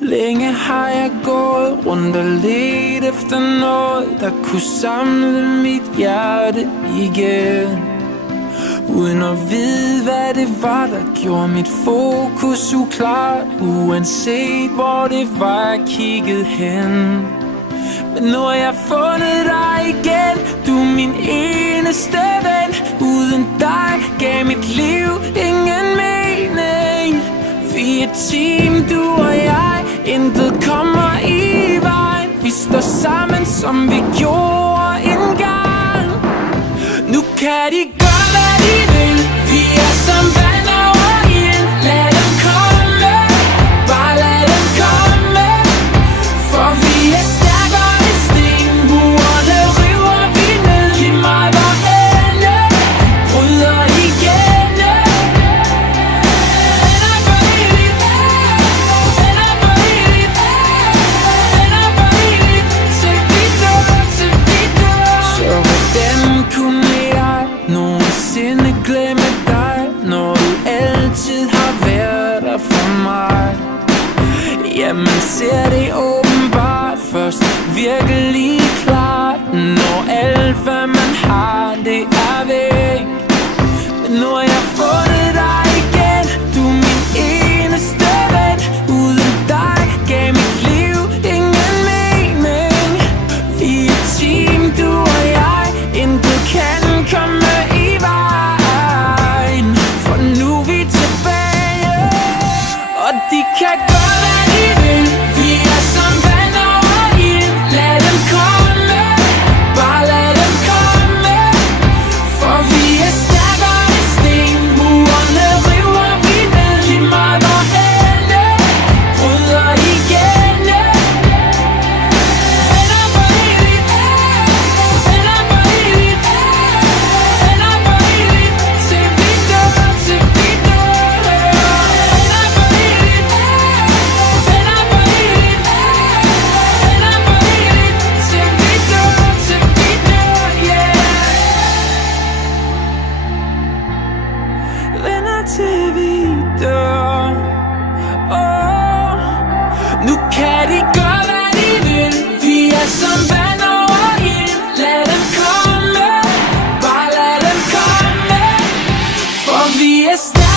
Længe har jeg gået rundt og let efter noget, der kunne samle mit hjerte igen, uden at vide, hvad det var, der gjorde mit fokus uklart, uanset hvor det var, jeg kiggede hen. Men nu har jeg fundet dig igen, du er min eneste ven. Uden dig gav mit liv ingen mening. Vi er et team, du og jeg, intet kommer i vejen. Vi står sammen, som vi gjorde engang. Nu kan de gøre, hvad de vil. Vi er som vand over ild. Lad dem komme, bare lad dem komme. For vi er stærkere end sten. Murene river vi ned. Giv mig vor hænde, bryder igennem. Venner for evigt, venner for evigt, venner for evigt. Til vi dør, til vi dør. Så hvordan kunne jeg nogensinde glemme dig, når du altid har været der for mig? Ja, man ser det åbenbart først virkelig klart, når alt hvad man har, det er væk. Men nu har jeg fundet dig igen, du er min eneste ven. Uden dig gav mit liv ingen mening. Vi er et team, du og jeg, intet kan komme i vejen. For nu er vi tilbage, og de kan gøre, hvad de vil. Vi er som vand over ild. Lad dem komme, bare lad dem komme. For vi er stærkere end sten. Murene river vi ned. Giv mig vor hænde, bryder igennem. Venner for evigt, venner for evigt, venner for evigt. Til vi dør, til vi dør. Venner for evigt, venner for evigt, venner for evigt. Til vi dør, til vi dør, yeah. Venner til vi dør. Nu kan de gøre, hvad de vil. Vi er som vand over ild. Lad dem komme, bare lad dem komme. For vi er stærkere.